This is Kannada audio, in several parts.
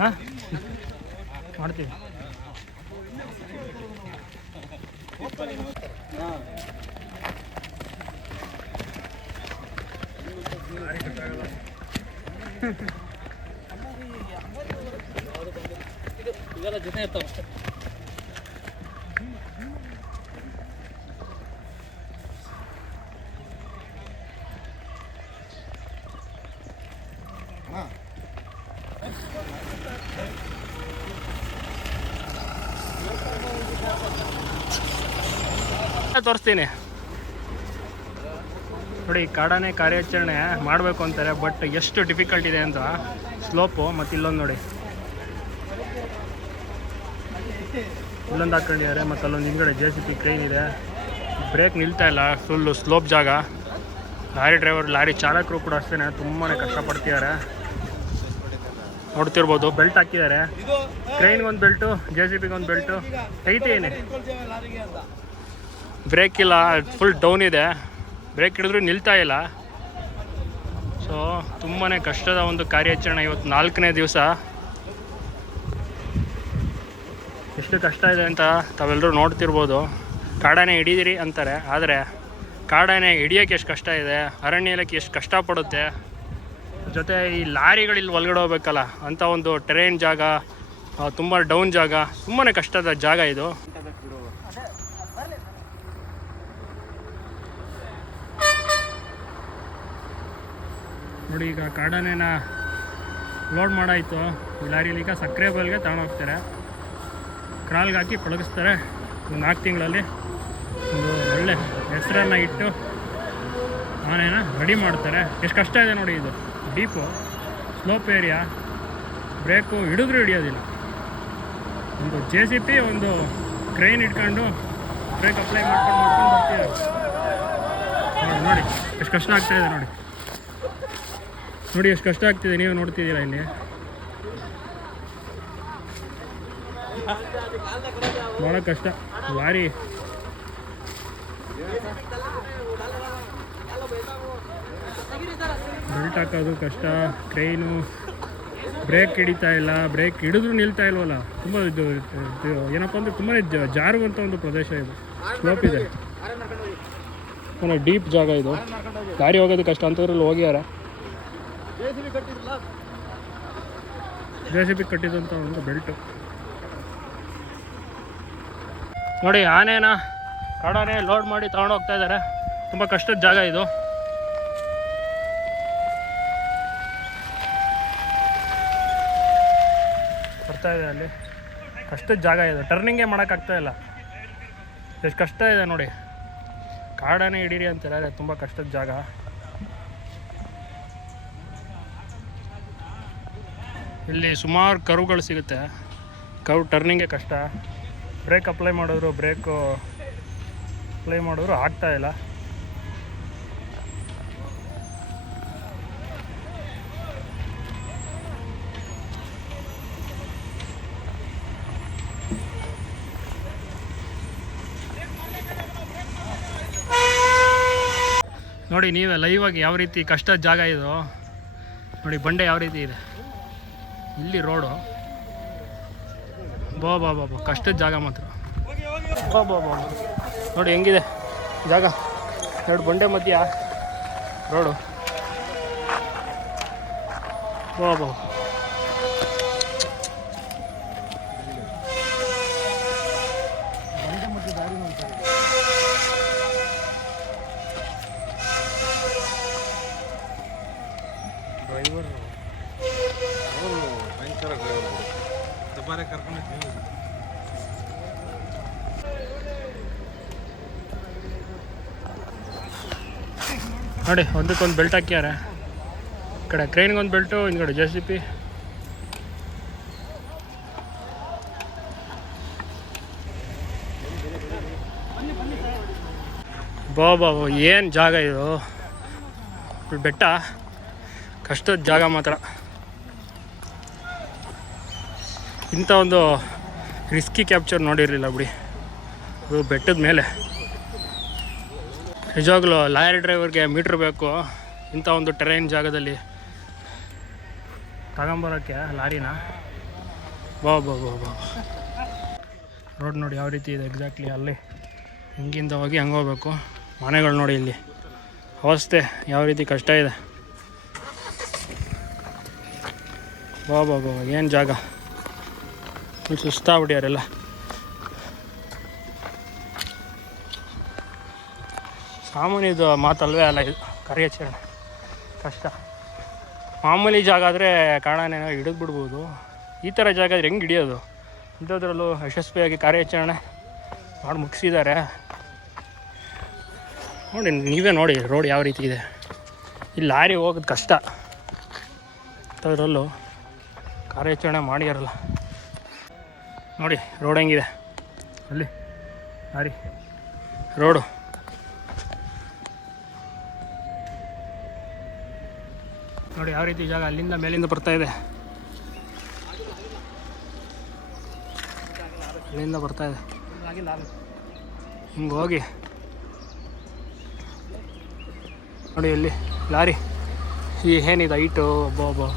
ಹಾಂ ಮಾಡ್ತೀವಿ. ಇದೆಲ್ಲ ಜೊತೆ ಇರ್ತಾವೆ ಅಷ್ಟೇ. ತೋರಿಸ್ತೀನಿ ನೋಡಿ. ಕಾಡಾನೆ ಕಾರ್ಯಾಚರಣೆ ಮಾಡಬೇಕು ಅಂತಾರೆ, ಬಟ್ ಎಷ್ಟು ಡಿಫಿಕಲ್ಟ್ ಇದೆ ಅಂತ. ಸ್ಲೋಪು ಮತ್ತು ಇಲ್ಲೊಂದು ನೋಡಿ, ಇಲ್ಲೊಂದು ಹಾಕೊಂಡಿದ್ದಾರೆ, ಮತ್ತು ಅಲ್ಲೊಂದು ಹಿಂದ್ಗಡೆ JCB ಕ್ರೇನ್ ಇದೆ. ಬ್ರೇಕ್ ನಿಲ್ತಾ ಇಲ್ಲ, ಫುಲ್ಲು ಸ್ಲೋಪ್ ಜಾಗ. ಲಾರಿ ಡ್ರೈವರ್, ಲಾರಿ ಚಾಲಕರು ಕೂಡ ಅಷ್ಟೇ ತುಂಬಾ ಕಷ್ಟಪಡ್ತಿದ್ದಾರೆ. ನೋಡ್ತಿರ್ಬೋದು, ಬೆಲ್ಟ್ ಹಾಕಿದ್ದಾರೆ. ಕ್ರೈನ್ಗೊಂದು ಬೆಲ್ಟು, JCBಗೊಂದು ಬೆಲ್ಟು. ತೆಗಿತೀನಿ, ಬ್ರೇಕ್ ಇಲ್ಲ, ಫುಲ್ ಡೌನ್ ಇದೆ. ಬ್ರೇಕ್ ಹಿಡಿದ್ರೂ ನಿಲ್ತಾ ಇಲ್ಲ. ಸೊ ತುಂಬಾ ಕಷ್ಟದ ಒಂದು ಕಾರ್ಯಾಚರಣೆ. ಇವತ್ತು 4ನೇ ದಿವಸ. ಎಷ್ಟು ಕಷ್ಟ ಇದೆ ಅಂತ ತಾವೆಲ್ಲರೂ ನೋಡ್ತಿರ್ಬೋದು. ಕಾಡಾನೆ ಹಿಡಿದಿರಿ ಅಂತಾರೆ, ಆದರೆ ಕಾಡಾನೆ ಹಿಡಿಯೋಕ್ಕೆ ಎಷ್ಟು ಕಷ್ಟ ಇದೆ, ಅರಣ್ಯ ಇಲಾಖೆ ಎಷ್ಟು ಕಷ್ಟಪಡುತ್ತೆ. ಜೊತೆ ಈ ಲಾರಿಗಳಿಲ್ಲಿ ಒಳಗಡೆ ಹೋಗ್ಬೇಕಲ್ಲ ಅಂಥ ಒಂದು ಟೆರೇನ್ ಜಾಗ, ತುಂಬ ಡೌನ್ ಜಾಗ, ತುಂಬಾ ಕಷ್ಟದ ಜಾಗ ಇದು. ನೋಡಿ, ಈಗ ಕಾಡಾನೆನ ಲೋಡ್ ಮಾಡಾಯಿತು. ಈ ಲಾರಿಯಲ್ಲಿ ಈಗ ಸಕ್ಕರೆ ಬಲ್ಗೆ ತಗೊಂಡೋಗ್ತಾರೆ, ಕ್ರಾಲ್ಗೆ ಹಾಕಿ ಪಳಗಿಸ್ತಾರೆ. ಒಂದು 4 ತಿಂಗಳಲ್ಲಿ ಒಂದು ಒಳ್ಳೆ ಹೆಸರನ್ನು ಇಟ್ಟು ಆನೆನ ರೆಡಿ ಮಾಡ್ತಾರೆ. ಎಷ್ಟು ಕಷ್ಟ ಇದೆ ನೋಡಿ. ಇದು ಡೀಪು, ಸ್ಲೋಪ್ ಏರಿಯಾ, ಬ್ರೇಕು ಹಿಡಿದ್ರೂ ಹಿಡಿಯೋದಿಲ್ಲ. ಒಂದು JCB, ಒಂದು ಕ್ರೈನ್ ಇಟ್ಕೊಂಡು ಬ್ರೇಕ್ ಅಪ್ಲೈ ಮಾಡ್ಕೊಂಡು ಬರ್ತೀವಿ. ನೋಡಿ ಎಷ್ಟು ಕಷ್ಟ ಆಗ್ತಾಯಿದೆ ನೋಡಿ. ನೋಡಿ ಎಷ್ಟು ಕಷ್ಟ ಆಗ್ತಿದೆ, ನೀವು ನೋಡ್ತಿದ್ದೀರಾ ಇಲ್ಲಿ. ಭಾಳ ಕಷ್ಟ. ಲಾರಿ ಬೆಲ್ಟ್ ಹಾಕೋದು ಕಷ್ಟ. ಕ್ರೈನು ಬ್ರೇಕ್ ಹಿಡಿತಾ ಇಲ್ಲ, ಬ್ರೇಕ್ ಹಿಡಿದ್ರೂ ನಿಲ್ತಾ ಇಲ್ವಲ್ಲ. ತುಂಬ ಇದು ಏನಪ್ಪ ಅಂದರೆ ತುಂಬಾ ಜಾರುವಂಥ ಒಂದು ಪ್ರದೇಶ ಇದು. ಸ್ಲೋಪ್ ಇದೆ, ಡೀಪ್ ಜಾಗ ಇದು. ಲಾರಿ ಹೋಗೋದು ಕಷ್ಟ ಅಂಥದ್ರಲ್ಲಿ ಹೋಗ್ಯಾರ. JCB ಕಟ್ಟಿದಂಥ ಒಂದು ಬೆಲ್ಟು ನೋಡಿ. ಆನೆನ ಕಾಡಾನೆ ಲೋಡ್ ಮಾಡಿ ತಗೊಂಡು ಹೋಗ್ತಾ ಇದ್ದಾರೆ. ತುಂಬ ಕಷ್ಟದ ಜಾಗ ಇದು. ಬರ್ತಾ ಇದೆ ಅಲ್ಲಿ, ಕಷ್ಟದ ಜಾಗ ಇದು. ಟರ್ನಿಂಗೇ ಮಾಡೋಕ್ಕಾಗ್ತಾ ಇಲ್ಲ, ಎಷ್ಟು ಕಷ್ಟ ಇದೆ ನೋಡಿ. ಕಾಡಾನೆ ಹಿಡೀರಿ ಅಂತಾರೆ, ತುಂಬ ಕಷ್ಟದ ಜಾಗ. ಇಲ್ಲಿ ಸುಮಾರು ಕರ್ವ್ಗಳು ಸಿಗುತ್ತೆ. ಕರ್ವ್ ಟರ್ನಿಂಗೇ ಕಷ್ಟ. ಬ್ರೇಕ್ ಅಪ್ಲೈ ಮಾಡಿದ್ರು ಆಗ್ತಾ ಇಲ್ಲ. ನೋಡಿ ನೀವೇ ಲೈವ್ ಆಗಿ ಯಾವ ರೀತಿ ಕಷ್ಟದ ಜಾಗ ಇದು ನೋಡಿ. ಬಂಡೆ ಯಾವ ರೀತಿ ಇದೆ ಇಲ್ಲಿ, ರೋಡು ಬಾ ಕಷ್ಟದ ಜಾಗ ಮಾತ್ರ. ಬಾ ನೋಡಿ ಹೆಂಗಿದೆ ಜಾಗ. 2 ಬಂಡೆ ಮಧ್ಯ ರೋಡು. ಬಾ ಡ್ರೈವರ್ ಭಯಂಕರ ದುಬಾರಿ ಕರ್ಕೊಂಡು ನೋಡಿ. ಒಂದಕ್ಕೊಂದು ಬೆಲ್ಟ್ ಹಾಕ್ಯಾರ. ಈ ಕಡೆ ಕ್ರೈನ್ಗೊಂದು ಬೆಲ್ಟು, ಹಿಂದ್ಗಡೆ JCB. ಬಾ ಏನು ಜಾಗ ಇದು. ಬೆಟ್ಟ, ಕಷ್ಟದ ಜಾಗ ಮಾತ್ರ. ಇಂಥ ಒಂದು ರಿಸ್ಕಿ ಕ್ಯಾಪ್ಚರ್ ನೋಡಿರಲಿಲ್ಲ ಬಿಡಿ. ಅದು ಬೆಟ್ಟದ ಮೇಲೆ. ನಿಜವಾಗ್ಲೂ ಲಾರಿ ಡ್ರೈವರ್ಗೆ ಮೀಟ್ರ್ ಬೇಕು ಇಂಥ ಒಂದು ಟೆರೈನ್ ಜಾಗದಲ್ಲಿ. ತಗೊಂಬರೋಕ್ಕೆ ಲಾರಿನ. ಬಾ ರೋಡ್ ನೋಡಿ ಯಾವ ರೀತಿ ಇದೆ ಎಕ್ಸಾಕ್ಟ್ಲಿ. ಅಲ್ಲಿ ಹಿಂಗಿಂದ ಹೋಗಿ ಹಂಗೆ ಹೋಗ್ಬೇಕು. ಮನೆಗಳು ನೋಡಿ ಇಲ್ಲಿ ಅವಸ್ಥೆ ಯಾವ ರೀತಿ ಕಷ್ಟ ಇದೆ. ಬಾ ಏನು ಜಾಗ, ಇಲ್ಲಿ ಸುಸ್ತಾಗ್ಬಿಟ್ಯಾರೆಲ್ಲ. ಸಾಮಾನ್ಯದ ಮಾತಲ್ವೇ ಅಲ್ಲ ಇದು ಕಾರ್ಯಾಚರಣೆ ಕಷ್ಟ. ಮಾಮೂಲಿ ಜಾಗ ಆದರೆ ಕಾರಣನೇನೋ ಹಿಡಿದ್ಬಿಡ್ಬೋದು. ಈ ಥರ ಜಾಗ ಆದರೆ ಹೆಂಗೆ ಹಿಡಿಯೋದು? ಇಂಥದ್ರಲ್ಲೂ ಯಶಸ್ವಿಯಾಗಿ ಕಾರ್ಯಾಚರಣೆ ಮಾಡಿ ಮುಗಿಸಿದ್ದಾರೆ. ನೋಡಿ, ನೀವೇ ನೋಡಿ ರೋಡ್ ಯಾವ ರೀತಿ ಇದೆ. ಇಲ್ಲಿ ಲಾರಿ ಹೋಗೋದು ಕಷ್ಟ, ಅಂಥದ್ರಲ್ಲೂ ಕಾರ್ಯಾಚರಣೆ ಮಾಡಿರಲ್ಲ. ನೋಡಿ ರೋಡ್ ಹೆಂಗಿದೆ, ಅಲ್ಲಿ ಲಾರಿ ರೋಡು. ನೋಡಿ ಯಾವ ರೀತಿ ಜಾಗ ಅಲ್ಲಿಂದ ಮೇಲಿಂದ ಬರ್ತಾ ಇದೆ, ಅಲ್ಲಿಂದ ಬರ್ತಾ ಇದೆ. ಹಿಂಗೆ ಹೋಗಿ ನೋಡಿ ಇಲ್ಲಿ ಲಾರಿ ಏನಿದೆ ಹೈಟು. ಒಬ್ಬ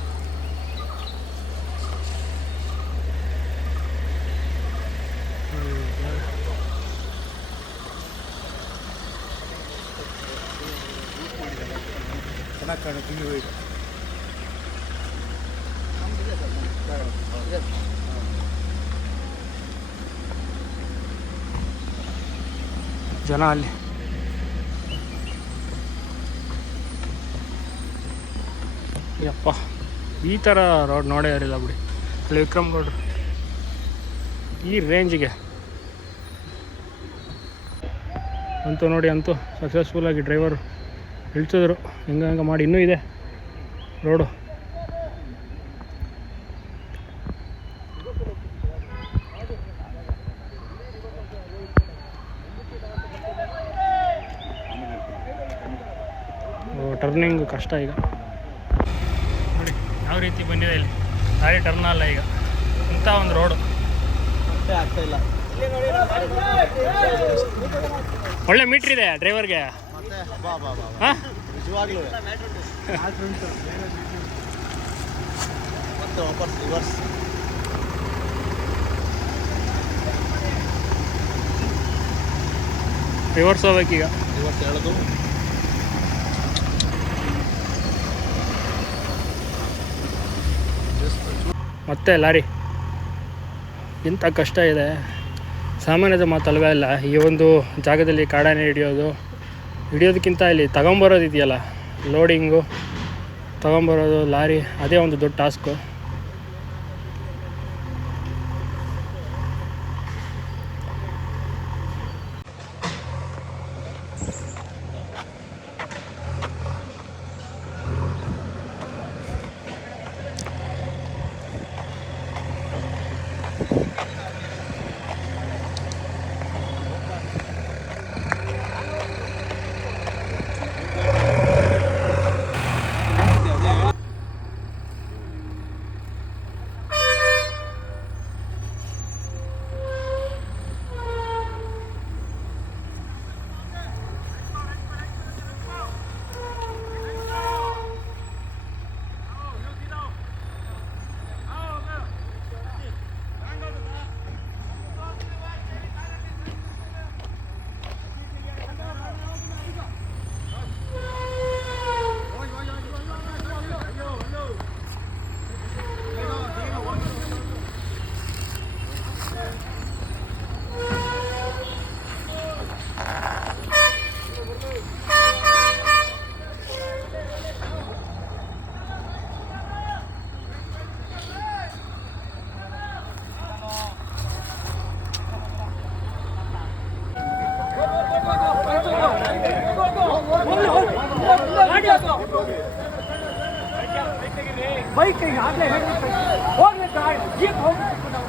ಜನ ಅಲ್ಲಿ. ಯಪ್ಪ, ಈ ಥರ ರೋಡ್ ನೋಡೇ ಇರಲಿಲ್ಲ ಬಿಡಿ. ಅಲ್ಲಿ ವಿಕ್ರಮ್ ಗೌಡ್ರು ಈ ರೇಂಜಿಗೆ ಅಂತೂ ನೋಡಿ, ಅಂತೂ ಸಕ್ಸಸ್ಫುಲ್ಲಾಗಿ ಡ್ರೈವರು ಇಳಿಸಿದ್ರು. ಹಂಗೆ ಮಾಡಿ ಇನ್ನೂ ಇದೆ ರೋಡು. ಟರ್ನಿಂಗ್ ಕಷ್ಟ ಈಗ ನೋಡಿ ಯಾವ ರೀತಿ ಬಂದಿದೆ. ಇಲ್ಲಿ ಗಾಡಿ ಟರ್ನ್ ಅಲ್ಲ ಈಗ, ಇಂಥ ಒಂದು ರೋಡು ಆಗ್ತಾ ಇಲ್ಲ. ಒಳ್ಳೆ ಮೀಟ್ರ್ ಇದೆ ಡ್ರೈವರ್ಗೆ. ಹಾಂ, ರಿವರ್ಸ್ ಹೋಗ್ಬೇಕೀಗ. ರಿವರ್ಸ್ ಹೇಳೋದು ಮತ್ತೆ ಲಾರಿ. ಇಂಥ ಕಷ್ಟ ಇದೆ, ಸಾಮಾನ್ಯದ ಮಾತಲ್ವೇ ಅಲ್ಲ. ಈ ಒಂದು ಜಾಗದಲ್ಲಿ ಕಾಡಾನೆ ಹಿಡಿಯೋದಕ್ಕಿಂತ ಇಲ್ಲಿ ತಗೊಂಬರೋದು ಇದೆಯಲ್ಲ, ಲೋಡಿಂಗು ತಗೊಂಬರೋದು ಲಾರಿ, ಅದೇ ಒಂದು ದೊಡ್ಡ ಟಾಸ್ಕು. ಬೈಕ್ ಆಗಲೇ ಹೋಗ್ಬೇಕು ಜೀಪ್ ಹೋಗ್ಬೇಕು ನಾವು.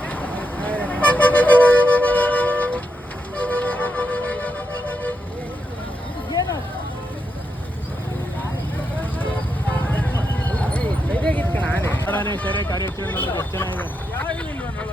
ಸರಿ ಕಾರ್ಯಾಚರಣೆ ಎಷ್ಟು ಚೆನ್ನಾಗಿದೆ.